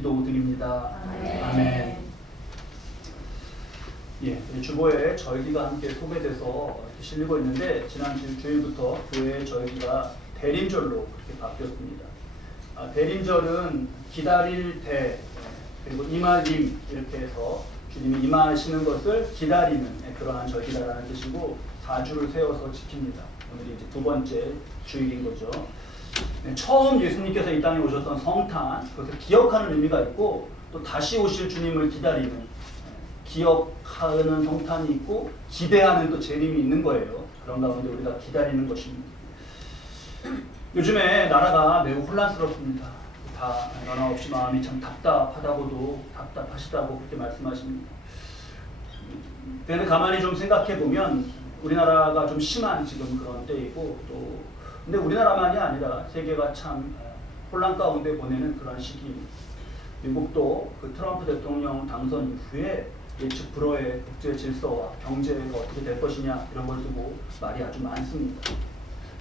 기도드립니다. 아멘. 예, 주보에 절기가 함께 소개돼서 실리고 있는데 지난 주일부터 교회의 절기가 대림절로 그렇게 바뀌었습니다. 대림절은 기다릴 대 그리고 임하림 이렇게 해서 주님이 임하시는 것을 기다리는 그러한 절기다라는 뜻이고 4주를 세워서 지킵니다. 오늘이 이제 두 번째 주일인 거죠. 처음 예수님께서 이 땅에 오셨던 성탄, 그것을 기억하는 의미가 있고 또 다시 오실 주님을 기다리는 기억하는 성탄이 있고 기대하는 또 재림이 있는 거예요. 그런 가운데 우리가 기다리는 것입니다. 요즘에 나라가 매우 혼란스럽습니다. 다 연화 없이 마음이 참 답답하다고도 답답하시다고 그렇게 말씀하십니다. 그런데 가만히 좀 생각해 보면 우리나라가 좀 심한 지금 그런 때이고 또 근데 우리나라만이 아니라 세계가 참 혼란 가운데 보내는 그런 시기입니다. 미국도 그 트럼프 대통령 당선 이후에 예측 불허의 국제 질서와 경제가 어떻게 될 것이냐 이런 걸 두고 말이 아주 많습니다.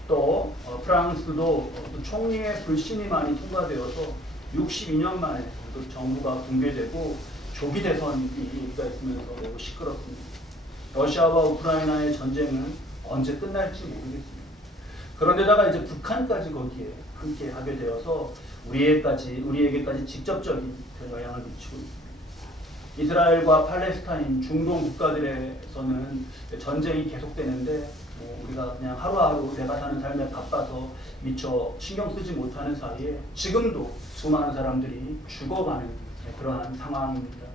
또 프랑스도 총리의 불신이 많이 통과되어서 62년 만에 또 정부가 붕괴되고 조기 대선이 얘기가 있으면서 매우 시끄럽습니다. 러시아와 우크라이나의 전쟁은 언제 끝날지 모르겠습니다. 그런데다가 이제 북한까지 거기에 함께 하게 되어서 우리에게까지 직접적인 영향을 미치고 있습니다. 이스라엘과 팔레스타인, 중동 국가들에서는 전쟁이 계속되는데 우리가 그냥 하루하루 내가 사는 삶에 바빠서 미처 신경 쓰지 못하는 사이에 지금도 수많은 사람들이 죽어가는 그러한 상황입니다.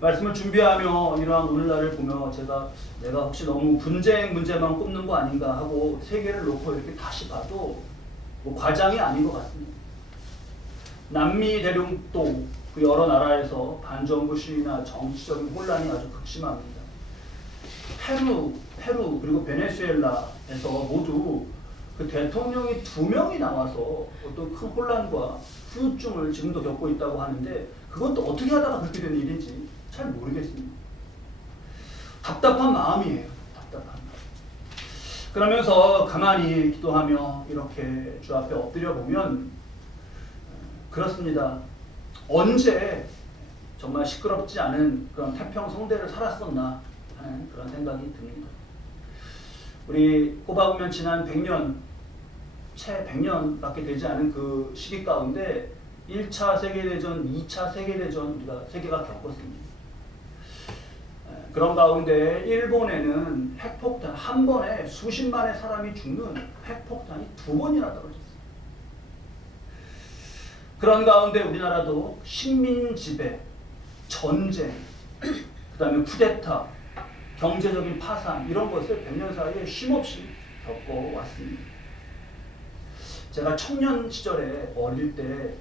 말씀을 준비하며 이러한 오늘날을 보며 내가 혹시 너무 분쟁 문제만 꼽는 거 아닌가 하고 세계를 놓고 이렇게 다시 봐도 과장이 아닌 것 같습니다. 남미 대륙도 그 여러 나라에서 반정부 시위나 정치적인 혼란이 아주 극심합니다. 페루 그리고 베네수엘라에서 모두 그 대통령이 2명이 나와서 어떤 큰 혼란과 후유증을 지금도 겪고 있다고 하는데 그건 또 어떻게 하다가 그렇게 된 일인지 잘 모르겠습니다. 답답한 마음이에요. 답답한 마음. 그러면서 가만히 기도하며 이렇게 주 앞에 엎드려 보면 그렇습니다. 언제 정말 시끄럽지 않은 그런 태평성대를 살았었나 하는 그런 생각이 듭니다. 우리 꼽아보면 지난 100년, 채 100년밖에 되지 않은 그 시기 가운데 1차 세계대전, 2차 세계대전 세계가 겪었습니다. 그런 가운데 일본에는 핵폭탄 한 번에 수십만의 사람이 죽는 핵폭탄이 2번이나 떨어졌어요. 그런 가운데 우리나라도 식민지배, 전쟁, 그 다음에 쿠데타, 경제적인 파산 이런 것을 100년 사이에 쉼없이 겪어왔습니다. 제가 청년 시절에 어릴 때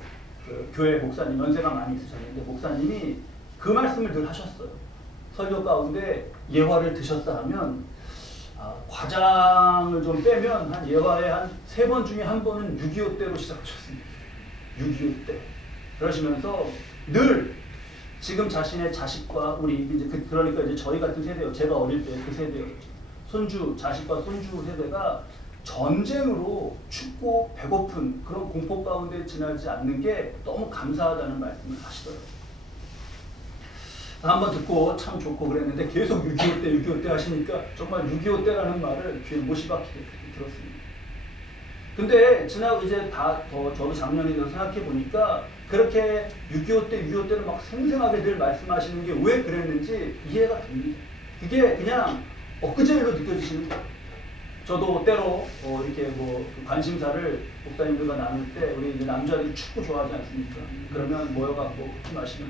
그 교회 목사님 연세가 많이 있으셨는데 목사님이 그 말씀을 늘 하셨어요. 설교 가운데 예화를 드셨다 하면 과장을 좀 빼면 한 예화의 한 3번 중에 1번은 6.25 때로 시작하셨습니다. 6.25 때. 그러시면서 늘 지금 자신의 자식과 그러니까 이제 저희 같은 세대요. 제가 어릴 때 그 세대였죠. 자식과 손주 세대가 전쟁으로 춥고 배고픈 그런 공포 가운데 지나지 않는 게 너무 감사하다는 말씀을 하시더라고요. 한번 듣고 참 좋고 그랬는데 계속 6.25 때 하시니까 정말 6.25 때라는 말을 귀에 못이 박히게 들었습니다. 근데 저도 작년에 생각해 보니까 그렇게 6.25 때를 막 생생하게 늘 말씀하시는 게 왜 그랬는지 이해가 됩니다. 그게 그냥 엊그제 일로 느껴지시는 거예요. 저도 때로 이렇게 관심사를 목사님들과 나눌 때 우리 이제 남자들이 축구 좋아하지 않습니까? 그러면 모여갖고 커피 마시면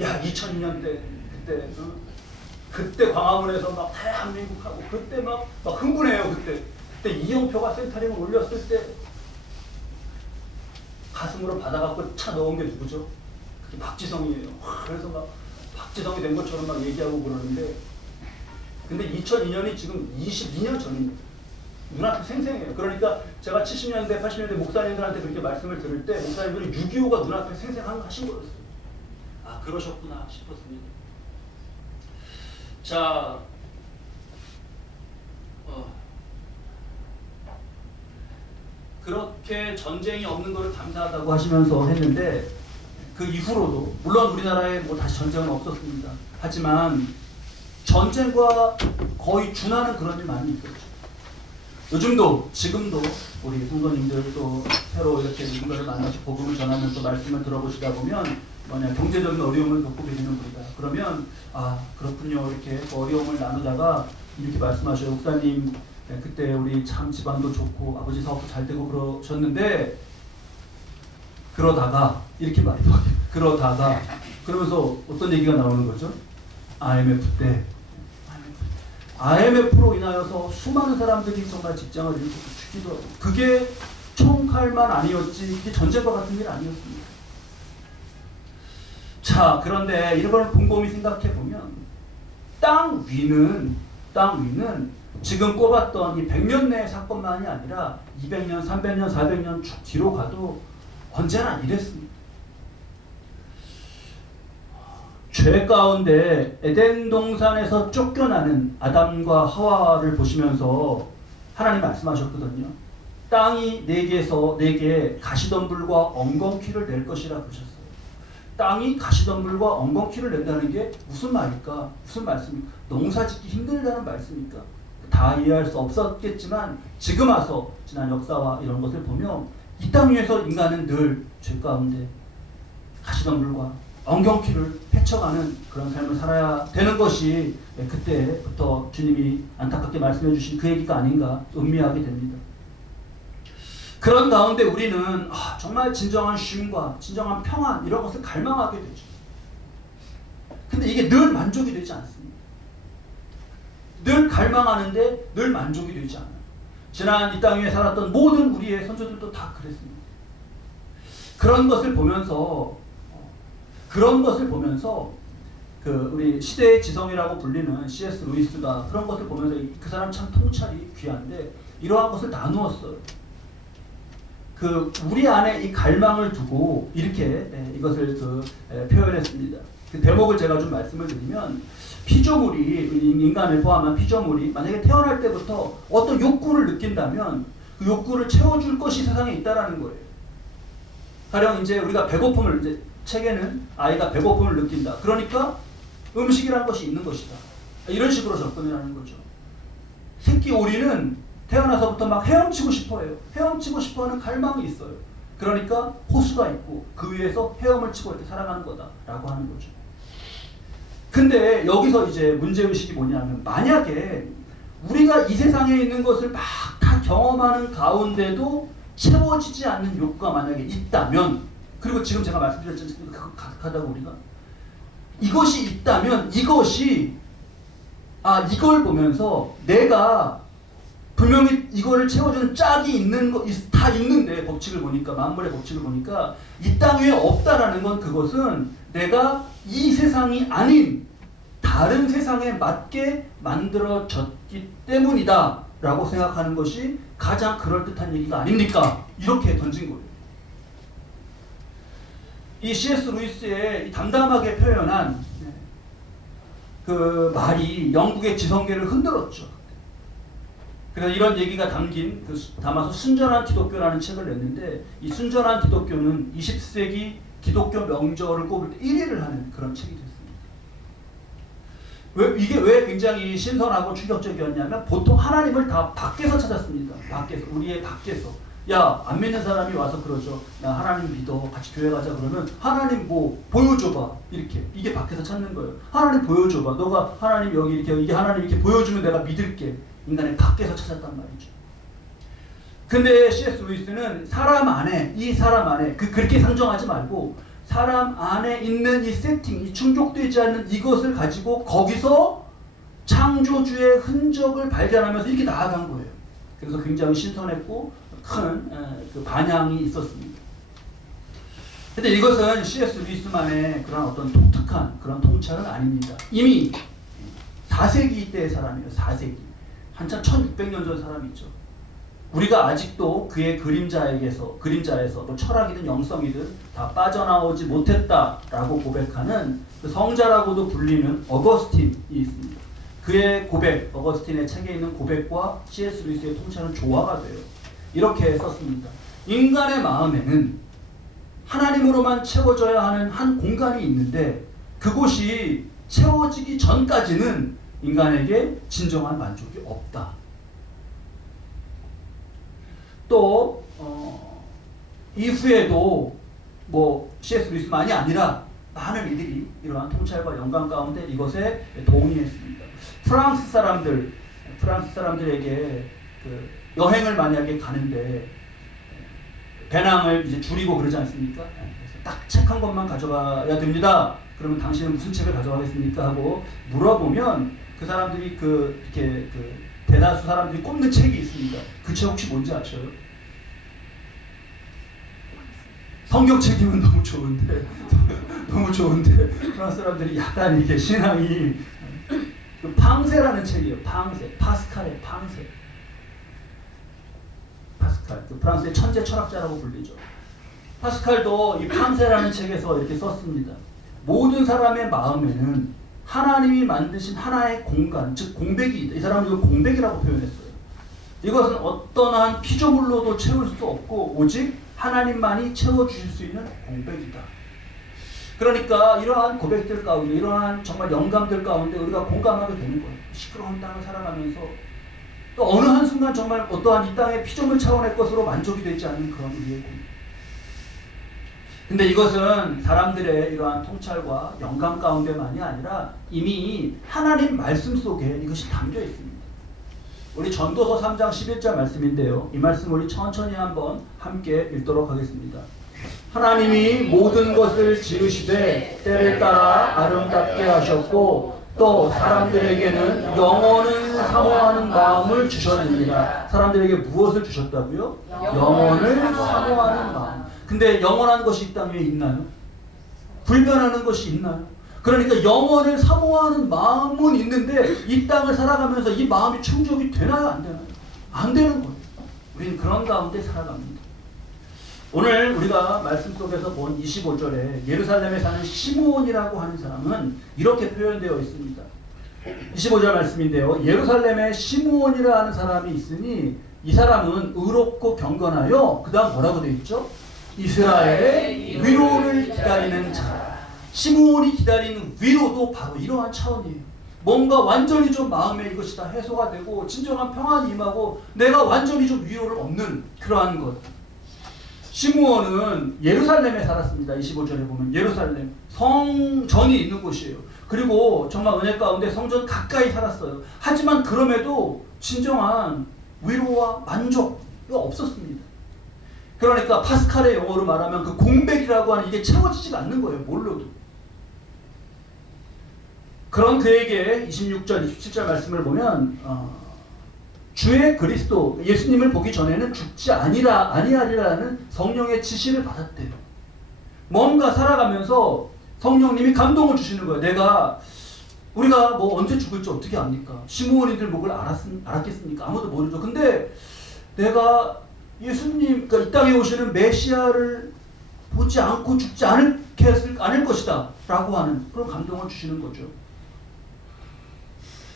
야 2002년 때 그때 광화문에서 막 대한민국하고 그때 막 흥분해요. 그때 이영표가 센터링을 올렸을 때 가슴으로 받아갖고 차 넣은 게 누구죠? 그게 박지성이에요. 그래서 막 박지성이 된 것처럼 막 얘기하고 그러는데 근데 2002년이 지금 22년 전입니다. 눈앞에 생생해요. 그러니까 제가 70년대, 80년대 목사님들한테 그렇게 말씀을 들을 때 목사님들이 6.25가 눈앞에 생생하신 거였어요. 아 그러셨구나 싶었습니다. 자, 그렇게 전쟁이 없는 것을 감사하다고 하시면서 했는데 그 이후로도 물론 우리나라에 뭐 다시 전쟁은 없었습니다. 하지만 전쟁과 거의 준하는 그런 일 많이 있었죠. 요즘도 지금도 우리 성도님들 또 새로 이렇게 누군가를 만나서 복음을 전하면서 말씀을 들어보시다 보면 뭐냐 경제적인 어려움을 겪고 계시는 분이다. 그러면 아 그렇군요 이렇게 어려움을 나누다가 이렇게 말씀하셔요. 목사님 그때 우리 참 집안도 좋고 아버지 사업도 잘 되고 그러셨는데 그러다가 이렇게 말해요. 그러다가 그러면서 어떤 얘기가 나오는 거죠? IMF 때 IMF로 인하여서 수많은 사람들이 정말 직장을 잃고 죽기도 그게 총칼만 아니었지 이게 전쟁과 같은 일 아니었습니다. 자 그런데 이런 걸 곰곰이 생각해 보면 땅 위는 지금 꼽았던 이 100년 내 사건만이 아니라 200년, 300년, 400년 쭉 뒤로 가도 언제나 이랬습니다. 죄 가운데 에덴 동산에서 쫓겨나는 아담과 하와를 보시면서 하나님 말씀하셨거든요. 땅이 내게 가시덤불과 엉겅퀴를 낼 것이라 그러셨어요. 땅이 가시덤불과 엉겅퀴를 낸다는 게 무슨 말일까? 무슨 말씀입니까? 농사짓기 힘들다는 말씀입니까? 다 이해할 수 없었겠지만 지금 와서 지난 역사와 이런 것을 보면 이 땅 위에서 인간은 늘 죄 가운데 가시덤불과 엉겅퀴를 헤쳐가는 그런 삶을 살아야 되는 것이 그때부터 주님이 안타깝게 말씀해 주신 그 얘기가 아닌가 음미하게 됩니다. 그런 가운데 우리는 정말 진정한 쉼과 진정한 평안 이런 것을 갈망하게 되죠. 근데 이게 늘 만족이 되지 않습니다. 늘 갈망하는데 늘 만족이 되지 않아요. 지난 이 땅 위에 살았던 모든 우리의 선조들도 다 그랬습니다. 그런 것을 보면서 그 우리 시대의 지성이라고 불리는 C.S. 루이스가 그런 것을 보면서 그 사람 참 통찰이 귀한데 이러한 것을 나누었어요. 그 우리 안에 이 갈망을 두고 이렇게 이것을 표현했습니다. 그 대목을 제가 좀 말씀을 드리면 피조물이 인간을 포함한 피조물이 만약에 태어날 때부터 어떤 욕구를 느낀다면 그 욕구를 채워줄 것이 세상에 있다라는 거예요. 가령 이제 우리가 배고픔을 이제 책에는 아이가 배고픔을 느낀다. 그러니까 음식이라는 것이 있는 것이다. 이런 식으로 접근을 하는 거죠. 새끼 오리는 태어나서부터 막 헤엄치고 싶어해요. 헤엄치고 싶어하는 갈망이 있어요. 그러니까 호수가 있고 그 위에서 헤엄을 치고 이렇게 살아가는 거다라고 하는 거죠. 근데 여기서 이제 문제의식이 뭐냐면 만약에 우리가 이 세상에 있는 것을 막 다 경험하는 가운데도 채워지지 않는 욕구가 만약에 있다면 그리고 지금 제가 말씀드렸잖아요. 각하다고 우리가 이것이 있다면 이걸 보면서 내가 분명히 이거를 채워주는 짝이 있는 거 다 있는데 법칙을 보니까 만물의 법칙을 보니까 이 땅 위에 없다라는 건 그것은 내가 이 세상이 아닌 다른 세상에 맞게 만들어졌기 때문이다 라고 생각하는 것이 가장 그럴듯한 얘기가 아닙니까? 이렇게 던진 거예요. 이 C.S. 루이스의 담담하게 표현한 그 말이 영국의 지성계를 흔들었죠. 그래서 이런 얘기가 담아서 순전한 기독교라는 책을 냈는데 이 순전한 기독교는 20세기 기독교 명저를 꼽을 때 1위를 하는 그런 책이 됐습니다. 이게 왜 굉장히 신선하고 충격적이었냐면 보통 하나님을 다 밖에서 찾았습니다. 우리의 밖에서. 야, 안 믿는 사람이 와서 그러죠. 야, 하나님 믿어. 같이 교회 가자. 그러면 하나님 뭐 보여줘봐. 이게 밖에서 찾는 거예요. 하나님 보여줘봐. 너가 하나님 여기 이게 하나님 이렇게 보여주면 내가 믿을게. 인간의 밖에서 찾았단 말이죠. 근데 C.S. 루이스는 사람 안에 그렇게 상정하지 말고 사람 안에 있는 이 세팅, 이 충족되지 않는 이것을 가지고 거기서 창조주의 흔적을 발견하면서 이렇게 나아간 거예요. 그래서 굉장히 신선했고 큰 그 반향이 있었습니다. 근데 이것은 C.S. 루이스만의 그런 어떤 독특한 그런 통찰은 아닙니다. 이미 4세기 때의 사람이에요. 4세기. 한참 1600년 전 사람이죠. 우리가 아직도 그의 그림자에서 뭐 철학이든 영성이든 다 빠져나오지 못했다라고 고백하는 그 성자라고도 불리는 어거스틴이 있습니다. 그의 고백, 어거스틴의 책에 있는 고백과 C.S. 루이스의 통찰은 조화가 돼요. 이렇게 썼습니다. 인간의 마음에는 하나님으로만 채워져야 하는 한 공간이 있는데 그곳이 채워지기 전까지는 인간에게 진정한 만족이 없다. 또 이후에도 뭐 C.S. 루이스만이 아니라 많은 이들이 이러한 통찰과 영감 가운데 이것에 동의했습니다. 프랑스 사람들에게 그 여행을 만약에 가는데 배낭을 이제 줄이고 그러지 않습니까? 그래서 딱 책 한 권만 가져가야 됩니다. 그러면 당신은 무슨 책을 가져가겠습니까? 하고 물어보면 그 사람들이 이렇게 대다수 사람들이 꼽는 책이 있습니다. 그 책 혹시 뭔지 아셔요? 성경책이면 너무 좋은데 프랑스 사람들이 약간 이게 신앙이 그 팡세라는 책이에요. 파스칼의 팡세. 파스칼, 그 프랑스의 천재 철학자라고 불리죠. 파스칼도 이 팡세라는 책에서 이렇게 썼습니다. 모든 사람의 마음에는 하나님이 만드신 하나의 공간, 즉 공백이 있다. 이 사람은 이걸 공백이라고 표현했어요. 이것은 어떤 한 피조물로도 채울 수 없고 오직 하나님만이 채워주실 수 있는 공백이다. 그러니까 이러한 고백들 가운데, 이러한 정말 영감들 가운데 우리가 공감하게 되는 거예요. 시끄러운 땅을 살아가면서 또 어느 한순간 정말 어떠한 이 땅의 피조물 차원의 것으로 만족이 되지 않는 그런 우리의 고민. 근데 이것은 사람들의 이러한 통찰과 영감 가운데만이 아니라 이미 하나님 말씀 속에 이것이 담겨 있습니다. 우리 전도서 3장 11절 말씀인데요. 이 말씀 우리 천천히 한번 함께 읽도록 하겠습니다. 하나님이 모든 것을 지으시되 때를 따라 아름답게 하셨고 또 사람들에게는 영원을 사모하는 마음을 주셨느니라. 사람들에게 무엇을 주셨다고요? 영원을 사모하는 마음. 근데 영원한 것이 이 땅 위에 있나요? 불변하는 것이 있나요? 그러니까 영원을 사모하는 마음은 있는데 이 땅을 살아가면서 이 마음이 충족이 되나요? 안 되나요? 안 되는 거예요. 우리는 그런 가운데 살아갑니다. 오늘 우리가 말씀 속에서 본 25절에 예루살렘에 사는 시므온이라고 하는 사람은 이렇게 표현되어 있습니다. 25절 말씀인데요. 예루살렘에 시므온이라 하는 사람이 있으니 이 사람은 의롭고 경건하여 그 다음 뭐라고 되어 있죠? 이스라엘의 위로를 기다리는 자. 시므온이 기다리는 위로도 바로 이러한 차원이에요. 뭔가 완전히 좀 마음에 이것이 다 해소가 되고 진정한 평안이 임하고 내가 완전히 좀 위로를 얻는 그러한 것. 시므온은 예루살렘에 살았습니다. 25절에 보면 예루살렘 성전이 있는 곳이에요. 그리고 정말 은혜 가운데 성전 가까이 살았어요. 하지만 그럼에도 진정한 위로와 만족이 없었습니다. 그러니까 파스칼의 영어로 말하면 그 공백이라고 하는 이게 채워지지가 않는 거예요. 뭘로도. 그런 그에게 26절, 27절 말씀을 보면 주의 그리스도 예수님을 보기 전에는 죽지 아니하리라는 성령의 지시를 받았대요. 뭔가 살아가면서 성령님이 감동을 주시는 거예요. 우리가 뭐 언제 죽을지 어떻게 압니까? 시므온이들 목을 알았겠습니까? 아무도 모르죠. 근데 내가 예수님, 그러니까 이 땅에 오시는 메시아를 보지 않고 죽지 않을 것이다 라고 하는 그런 감동을 주시는 거죠.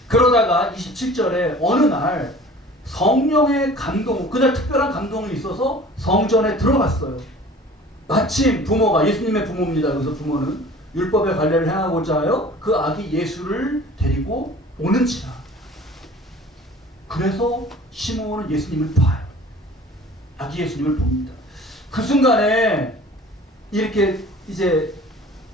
그러다가 27절에 어느 날 성령의 감동, 그날 특별한 감동이 있어서 성전에 들어갔어요. 마침 부모가 예수님의 부모입니다. 여기서 부모는 율법의 관례를 행하고자 하여 그 아기 예수를 데리고 오는지라. 그래서 시므온은 예수님을 봐요. 아기 예수님을 봅니다. 그 순간에 이렇게 이제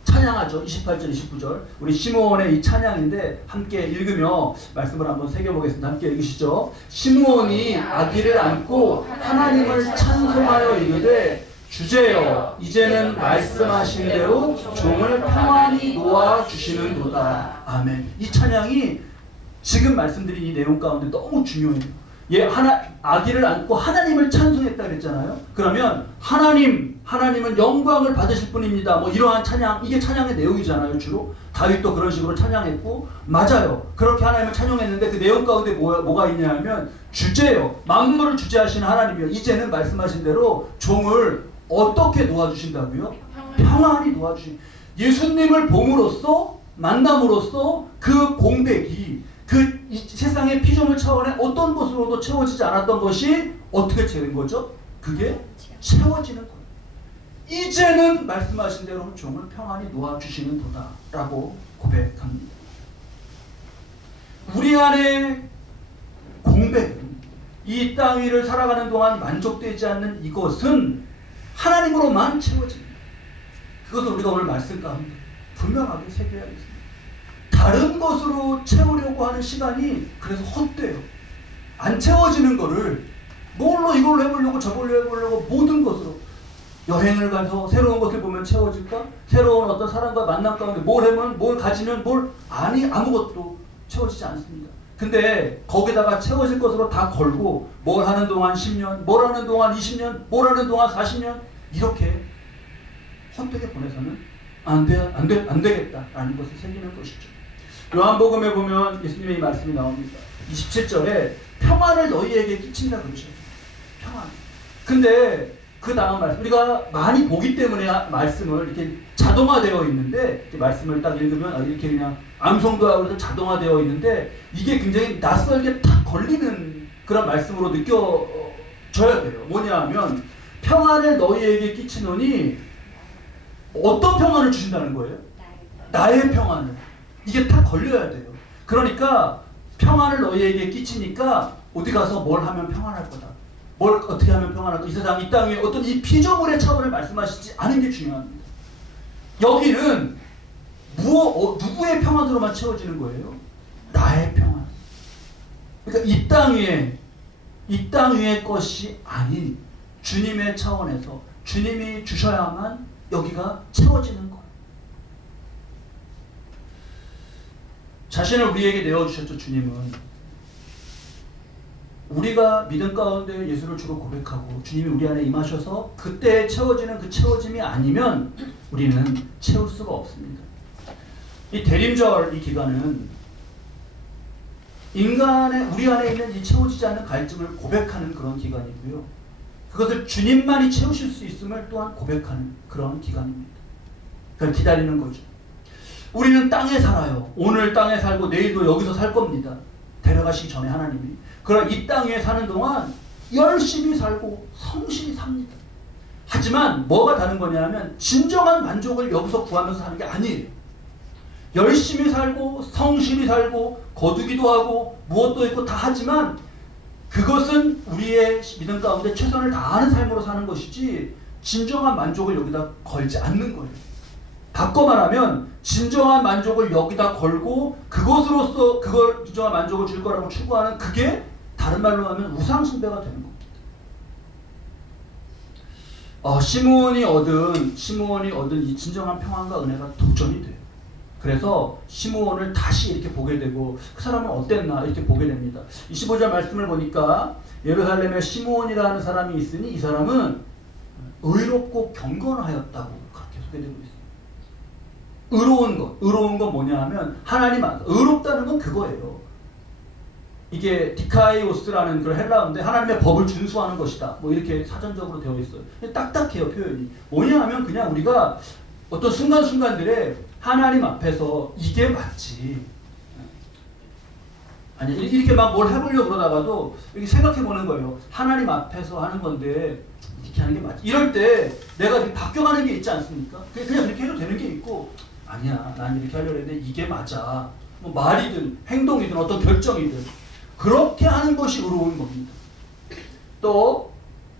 찬양하죠. 28절, 29절. 우리 시므온의 이 찬양인데 함께 읽으며 말씀을 한번 새겨보겠습니다. 함께 읽으시죠. 시므온이 아기를 안고 하나님을 찬송하여 이르되 주제여 이제는 말씀하신 대로 종을 평안히 놓아주시는도다. 아멘. 이 찬양이 지금 말씀드린 이 내용 가운데 너무 중요해요. 아기를 안고 하나님을 찬송했다 그랬잖아요. 그러면 하나님은 영광을 받으실 분입니다. 뭐 이러한 찬양, 이게 찬양의 내용이잖아요. 주로 다윗도 그런 식으로 찬양했고, 맞아요. 그렇게 하나님을 찬양했는데 그 내용 가운데 뭐가 있냐면 주제요, 만물을 주재하시는 하나님이요. 이제는 말씀하신 대로 종을 어떻게 놓아주신다고요? 평안히 놓아주신. 예수님을 봄으로써 만남으로써 그 공백이 이 세상의 피조물 차원의 어떤 것으로도 채워지지 않았던 것이 어떻게 되는 거죠? 그게 채워지는 거예요. 이제는 말씀하신 대로 종을 평안히 놓아주시는 도다라고 고백합니다. 우리 안에 공백은, 이 땅 위를 살아가는 동안 만족되지 않는 이것은 하나님으로만 채워집니다. 그것을 우리가 오늘 말씀 가운데 분명하게 새겨야겠습니다. 다른 것으로 채우려고 하는 시간이 그래서 헛돼요. 안 채워지는 거를 뭘로 이걸로 해보려고 저걸로 해보려고 모든 것으로, 여행을 가서 새로운 것을 보면 채워질까? 새로운 어떤 사람과 만남 가운데 뭘 하면, 뭘 가지면, 아무것도 채워지지 않습니다. 근데 거기다가 채워질 것으로 다 걸고 뭘 하는 동안 10년, 뭘 하는 동안 20년, 뭘 하는 동안 40년 이렇게 헛되게 보내서는 안 되겠다라는 것을 새기는 것이죠. 요한복음에 보면 예수님의 이 말씀이 나옵니다. 27절에 평안을 너희에게 끼친다 그러죠. 평안. 근데 그 다음 말씀, 우리가 많이 보기 때문에 말씀을 이렇게 자동화되어 있는데, 이렇게 말씀을 딱 읽으면 이렇게 그냥 암송도 하고 그래서 자동화되어 있는데, 이게 굉장히 낯설게 탁 걸리는 그런 말씀으로 느껴져야 돼요. 뭐냐 하면 평안을 너희에게 끼치노니, 어떤 평안을 주신다는 거예요? 나의 평안을. 이게 딱 걸려야 돼요. 그러니까 평안을 너희에게 끼치니까 어디 가서 뭘 하면 평안할 거다, 뭘 어떻게 하면 평안할 거다, 이 세상, 이 땅에 어떤 이 피조물의 차원을 말씀하시지 않은 게 중요합니다. 여기는 누구의 평안으로만 채워지는 거예요? 나의 평안. 그러니까 이 땅 위의 것이 아닌 주님의 차원에서 주님이 주셔야만 여기가 채워지는 거예요. 자신을 우리에게 내어주셨죠. 주님은 우리가 믿음 가운데 예수를 주로 고백하고 주님이 우리 안에 임하셔서 그때 채워지는 그 채워짐이 아니면 우리는 채울 수가 없습니다. 이 대림절, 이 기간은 인간의, 우리 안에 있는 이 채워지지 않는 갈증을 고백하는 그런 기간이고요, 그것을 주님만이 채우실 수 있음을 또한 고백하는 그런 기간입니다. 그걸 기다리는 거죠. 우리는 땅에 살아요. 오늘 땅에 살고 내일도 여기서 살 겁니다. 데려가시기 전에 하나님이. 그럼 이 땅 위에 사는 동안 열심히 살고 성실히 삽니다. 하지만 뭐가 다른 거냐면 진정한 만족을 여기서 구하면서 사는 게 아니에요. 열심히 살고 성실히 살고 거두기도 하고 무엇도 있고 다 하지만 그것은 우리의 믿음 가운데 최선을 다하는 삶으로 사는 것이지 진정한 만족을 여기다 걸지 않는 거예요. 바꿔 말하면 진정한 만족을 여기다 걸고 그것으로서 그걸 진정한 만족을 줄 거라고 추구하는, 그게 다른 말로 하면 우상숭배가 되는 겁니다. 시므온이 얻은 이 진정한 평안과 은혜가 도전이 돼요. 그래서 시므온을 다시 이렇게 보게 되고 그 사람은 어땠나 이렇게 보게 됩니다. 25절 말씀을 보니까 예루살렘에 시므온이라는 사람이 있으니 이 사람은 의롭고 경건하였다고 그렇게 소개되고 있습니다. 의로운 건 뭐냐 하면 하나님 앞, 의롭다는 건 그거예요. 이게 디카이오스라는 그런 헬라어인데 하나님의 법을 준수하는 것이다, 뭐 이렇게 사전적으로 되어 있어요. 딱딱해요, 표현이. 뭐냐 하면 그냥 우리가 어떤 순간순간들에 하나님 앞에서 이게 맞지, 아니 이렇게 막 뭘 해보려고 그러다가도 이렇게 생각해 보는 거예요. 하나님 앞에서 하는 건데 이렇게 하는 게 맞지. 이럴 때 내가 이렇게 바뀌어가는 게 있지 않습니까? 그냥 그렇게 해도 되는 게 있고, 아니야 난 이렇게 하려고 했는데 이게 맞아, 뭐 말이든 행동이든 어떤 결정이든 그렇게 하는 것이 의로운 겁니다. 또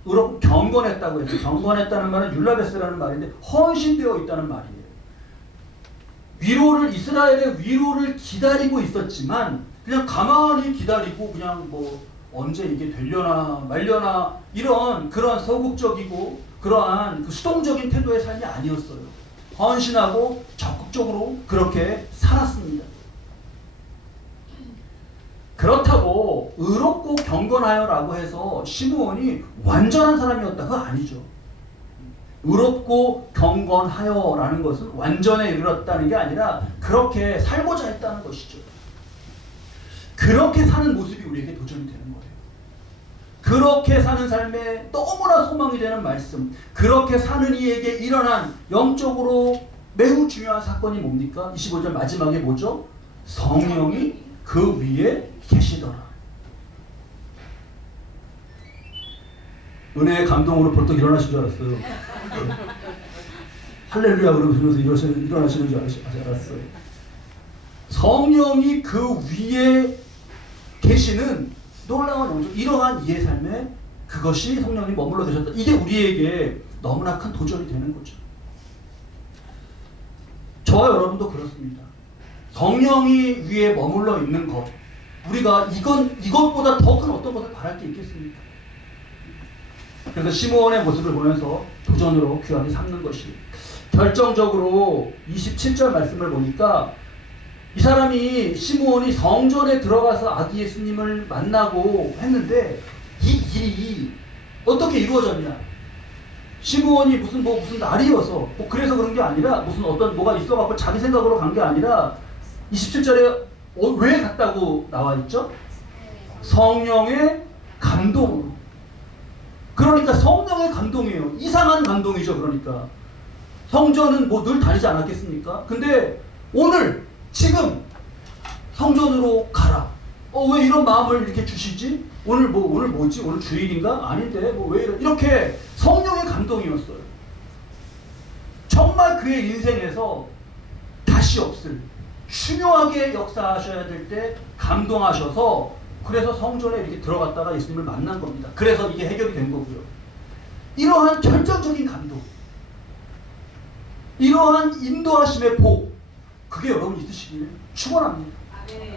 의롭고 경건했다고 해서, 경건했다는 말은 율라베스라는 말인데 헌신되어 있다는 말이에요. 이스라엘의 위로를 기다리고 있었지만 그냥 가만히 기다리고 그냥 뭐 언제 이게 되려나 말려나 이런 그런 소극적이고 그러한 그 수동적인 태도의 삶이 아니었어요. 헌신하고 적극적으로 그렇게 살았습니다. 그렇다고 의롭고 경건하여라고 해서 시므온이 완전한 사람이었다, 그거 아니죠. 의롭고 경건하여라는 것은 완전에 이르렀다는 게 아니라 그렇게 살고자 했다는 것이죠. 그렇게 사는 모습이 우리에게 도전이 되는 거예요. 그렇게 사는 삶에 너무나 소망이 되는 말씀, 그렇게 사는 이에게 일어난 영적으로 매우 중요한 사건이 뭡니까? 25절 마지막에 뭐죠? 성령이 그 위에 계시더라. 은혜의 감동으로 벌떡 일어나신 줄 알았어요. 할렐루야 그러면서 일어나시는 줄 알았어요. 성령이 그 위에 계시는 놀라운 영적 이러한 이해 삶에 그것이 성령이 머물러 계셨다. 이게 우리에게 너무나 큰 도전이 되는 거죠. 저와 여러분도 그렇습니다. 성령이 위에 머물러 있는 것, 우리가 이것보다 더 큰 어떤 것을 바랄 게 있겠습니까? 그래서 시므온의 모습을 보면서 도전으로 귀하게 삼는 것이, 결정적으로 27절 말씀을 보니까 이 사람이 시므온이 성전에 들어가서 아기 예수님을 만나고 했는데 이 일이 어떻게 이루어졌냐? 시므온이 무슨 날이어서 그래서 그런 게 아니라 무슨 어떤 뭐가 있어갖고 자기 생각으로 간 게 아니라 27절에 왜 갔다고 나와 있죠? 성령의 감동으로. 그러니까 성령의 감동이에요. 이상한 감동이죠. 그러니까 성전은 뭐 늘 다니지 않았겠습니까? 근데 오늘 지금 성전으로 가라. 왜 이런 마음을 이렇게 주시지? 오늘 뭐지? 오늘 주일인가? 아닌데 왜 이렇게 성령의 감동이었어요. 정말 그의 인생에서 다시 없을 중요하게 역사하셔야 될 때 감동하셔서 그래서 성전에 이렇게 들어갔다가 예수님을 만난 겁니다. 그래서 이게 해결이 된 거고요. 이러한 결정적인 감동, 이러한 인도하심의 복, 그게 여러분 있으시길 축원합니다.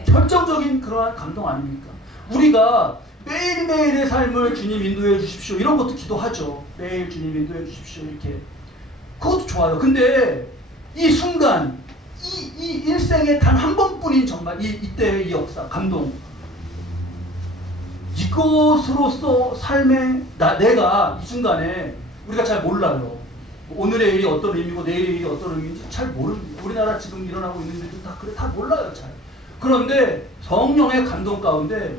결정적인 그러한 감동 아닙니까? 우리가 매일매일의 삶을 주님 인도해 주십시오, 이런 것도 기도하죠. 매일 주님 인도해 주십시오, 이렇게. 그것도 좋아요. 근데 이 순간, 이 일생에 단 한 번뿐인 정말 이때의 이 역사, 감동, 이것으로서 삶의 내가 이 순간에 우리가 잘 몰라요. 오늘의 일이 어떤 의미고 내일의 일이 어떤 의미인지 잘 모릅니다. 우리나라 지금 일어나고 있는 일도 다 몰라요, 잘. 그런데 성령의 감동 가운데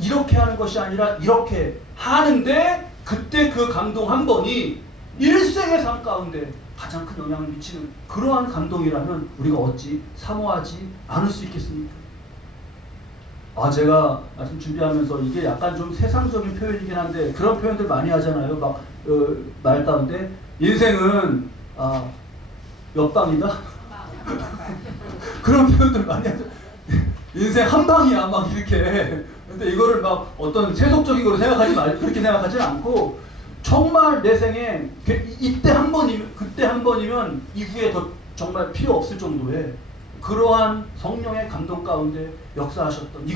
이렇게 하는 것이 아니라 이렇게 하는데, 그때 그 감동 한 번이 일생의 삶 가운데 가장 큰 영향을 미치는 그러한 감동이라면 우리가 어찌 사모하지 않을 수 있겠습니까? 제가 말씀 준비하면서 이게 약간 좀 세상적인 표현이긴 한데 그런 표현들 많이 하잖아요. 말 가운데 인생은 옆방이다. 그런 표현들 많이 하죠. 인생 한 방이야, 막 이렇게. 근데 이거를 막 어떤 세속적인 거로 생각하지 말고, 그렇게 생각하지는 않고, 정말 내 생에 이때 한 번이면, 그때 한 번이면 이후에 더 정말 필요 없을 정도의 그러한 성령의 감동 가운데 역사하셨던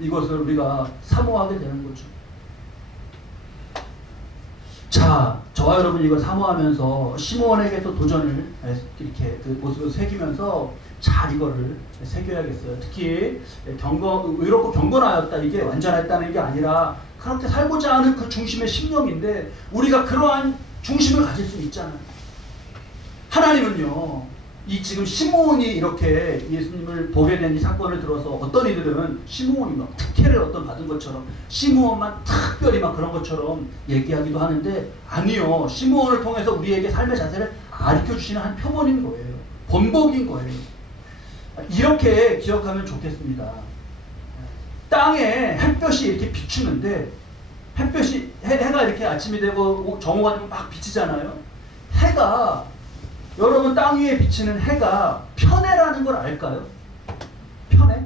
이것을 우리가 사모하게 되는 거죠. 자, 저와 여러분 이걸 사모하면서 시므온에게도 도전을 이렇게 그 모습을 새기면서 잘 이거를 새겨야겠어요. 특히 의롭고 경건하였다, 이게 완전했다는 게 아니라 그렇게 살고자 하는 그 중심의 심령인데, 우리가 그러한 중심을 가질 수 있잖아요. 하나님은요, 이 지금 시므온이 이렇게 예수님을 보게 된 이 사건을 들어서 어떤 이들은 시므온이 막 특혜를 받은 것처럼, 시므온만 특별히 막 그런 것처럼 얘기하기도 하는데, 아니요, 시므온을 통해서 우리에게 삶의 자세를 가르쳐 주시는 한 표본인 거예요. 본보기인 거예요. 이렇게 기억하면 좋겠습니다. 땅에 햇볕이 이렇게 비추는데, 햇볕이 해가 이렇게 아침이 되고 정오가 되면 막 비치잖아요. 해가, 여러분 땅 위에 비치는 해가 편애라는 걸 알까요? 편애?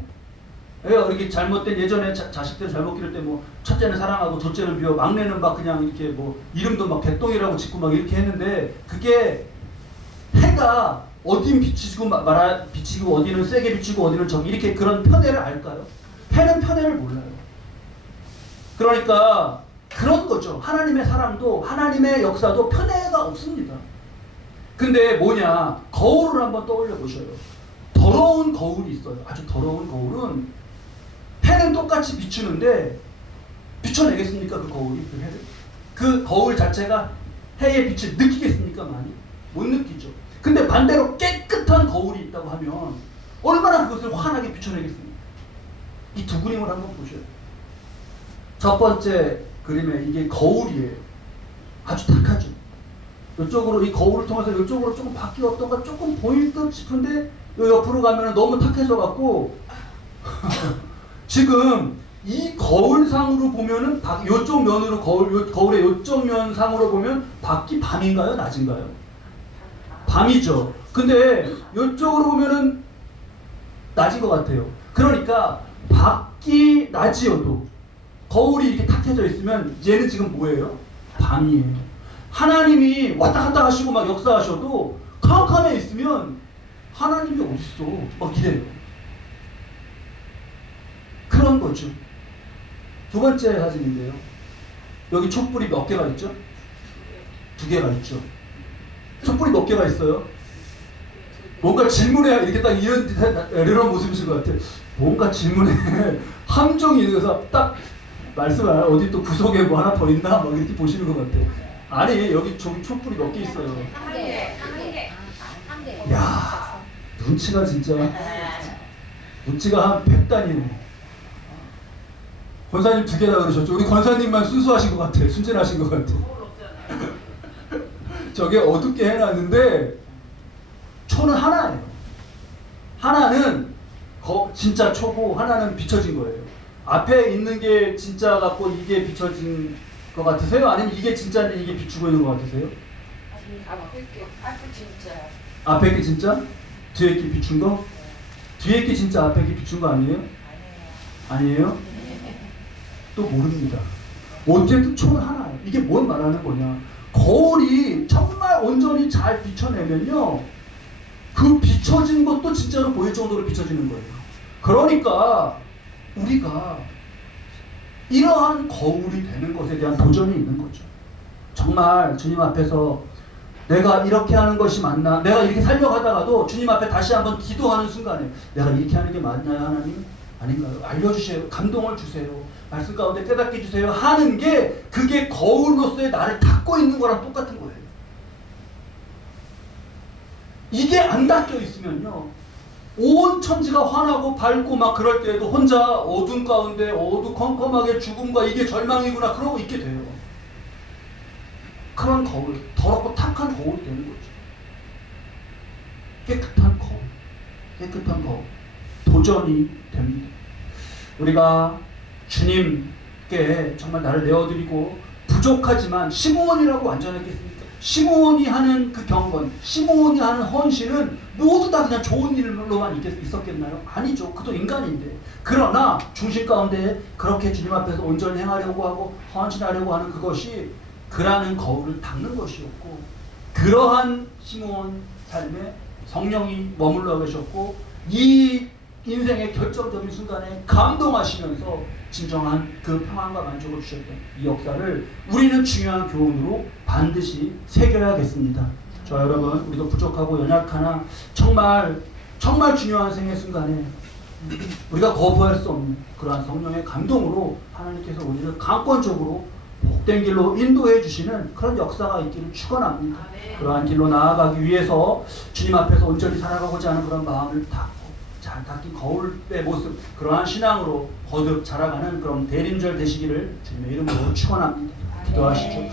이렇게 잘못된, 예전에 자식들 잘못 기를 때 첫째는 사랑하고 둘째는 미워, 막내는 막 그냥 이렇게 이름도 막 개똥이라고 짓고 막 이렇게 했는데, 그게 해가 어딘 비치고 어디는 세게 비치고 어디는 이렇게 그런 편애를 알까요? 해는 편애를 몰라요. 그러니까 그런 거죠. 하나님의 사랑도, 하나님의 역사도 편애가 없습니다. 근데 뭐냐, 거울을 한번 떠올려 보셔요. 더러운 거울이 있어요. 아주 더러운 거울은 해는 똑같이 비추는데 비춰내겠습니까? 그 거울이, 그 해를? 그 거울 자체가 해의 빛을 느끼겠습니까? 많이? 못 느끼죠. 근데 반대로 깨끗한 거울이 있다고 하면 얼마나 그것을 환하게 비춰내겠습니까? 이 두 그림을 한번 보셔요. 첫 번째 그림에 이게 거울이에요. 아주 탁하죠. 이쪽으로, 이 거울을 통해서 이쪽으로 조금 밖이 어떤가 조금 보일 듯 싶은데 요 옆으로 가면 너무 탁해져 갖고 지금 이 거울상으로 보면은 요쪽 면으로 거울의 요쪽 면 상으로 보면 밖이 밤인가요? 낮인가요? 밤이죠. 근데 요쪽으로 보면은 낮인 것 같아요. 그러니까 밖이 낮이어도 거울이 이렇게 탁 켜져 있으면 얘는 지금 뭐예요? 밤이에요. 하나님이 왔다 갔다 하시고 막 역사하셔도 캄캄해 있으면 하나님이 어딨어? 막 이래요. 그런 거죠. 두 번째 사진인데요. 여기 촛불이 몇 개가 있죠? 2개가 있죠. 촛불이 몇 개가 있어요? 뭔가 질문에 이렇게 딱 이런 모습이신 것 같아요. 뭔가 질문에 함정이 있어서 딱 말씀을 어디 또 구석에 뭐 하나 더 있나 막 이렇게 보시는 것 같아요. 아니 여기 촛불이 몇 개 있어요. 한 개. 야 눈치가 진짜 눈치가 한 100단이네. 권사님 2개다 그러셨죠? 우리 권사님만 순수하신 것 같아. 순진하신 것 같아. 저게 어둡게 해놨는데 초는 하나예요. 하나는 진짜 초고 하나는 비춰진 거예요. 앞에 있는 게 진짜 같고 이게 비춰진 것 같으세요? 아니면 이게 진짜인데 이게 비추고 있는 것 같으세요? 앞에 진짜. 앞에 게 진짜? 뒤에 게 비춘 거? 뒤에 게 진짜 앞에 게 비춘 거 아니에요? 아니에요? 또 모릅니다. 어쨌든 초는 하나예요. 이게 뭘 말하는 거냐? 거울이 정말 온전히 잘 비춰내면요, 그 비춰진 것도 진짜로 보일 정도로 비춰지는 거예요. 그러니까 우리가 이러한 거울이 되는 것에 대한 도전이 있는 거죠. 정말 주님 앞에서 내가 이렇게 하는 것이 맞나? 내가 이렇게 살려고 하다가도 주님 앞에 다시 한번 기도하는 순간에 내가 이렇게 하는 게 맞나요, 하나님? 아닌가요? 알려주세요. 감동을 주세요. 말씀 가운데 깨닫게 해주세요. 하는 게 그게 거울로서의 나를 닦고 있는 거랑 똑같은 거예요. 이게 안 닦여 있으면요, 온 천지가 환하고 밝고 막 그럴 때에도 혼자 어둠 가운데 어두컴컴하게 죽음과 이게 절망이구나 그러고 있게 돼요. 그런 거울, 더럽고 탁한 거울이 되는 거죠. 깨끗한 거울, 깨끗한 거울, 도전이 됩니다. 우리가 주님께 정말 나를 내어드리고 부족하지만 시므온이라고 완전했겠습니까? 시므온이 하는 그 경건, 시므온이 하는 헌신은 모두 다 그냥 좋은 일로만 있었겠나요? 아니죠. 그도 인간인데. 그러나 중심 가운데 그렇게 주님 앞에서 온전히 행하려고 하고 헌신하려고 하는 그것이 그라는 거울을 닦는 것이었고, 그러한 시므온 삶에 성령이 머물러 계셨고 이 인생의 결정적인 순간에 감동하시면서 진정한 그 평안과 만족을 주셨던 이 역사를 우리는 중요한 교훈으로 반드시 새겨야겠습니다. 저 여러분, 우리도 부족하고 연약하나 정말 중요한 생의 순간에 우리가 거부할 수 없는 그러한 성령의 감동으로 하나님께서 우리를 강권적으로 복된 길로 인도해 주시는 그런 역사가 있기를 축원합니다. 그러한 길로 나아가기 위해서 주님 앞에서 온전히 살아가고자 하는 그런 마음을 잘 닦인 거울의 모습, 그러한 신앙으로 거듭 자라가는 그런 대림절 되시기를 주님의 이름으로 축원합니다. 기도하시죠.